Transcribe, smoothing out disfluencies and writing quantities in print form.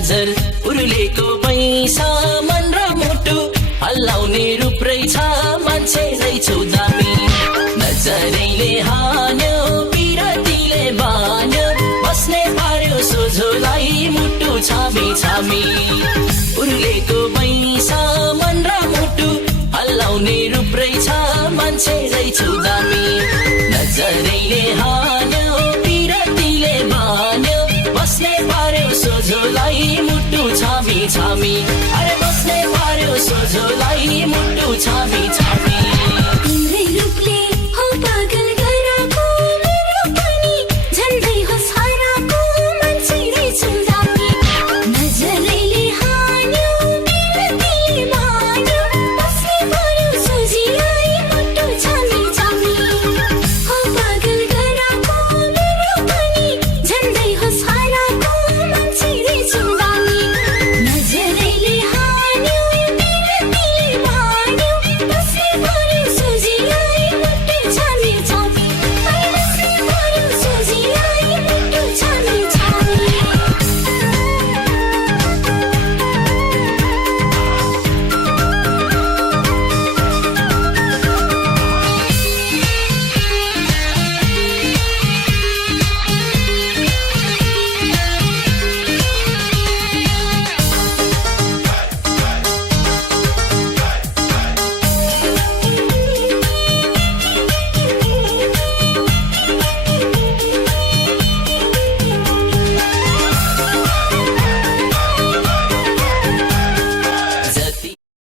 नजर उर्लेको पैसा मन र मुटु हल्लाउने रूप रहेछ मान्छे रहेछौ दामी नजरैले हान्यो पिरतीले बान्यो बस्ने पार्यो सोझोलाई मुटु छामी छामी उर्लेको पैसा मन र मुटु हल्लाउने रूप रहेछ मान्छे रहेछौ दामी नजरैले हान्यो पिरतीले बान्यो बस्ने पार्यो सोझोलाई मुटु छामी छामी अरे बस्ने पार्यो सोझोलाई मुटु छामी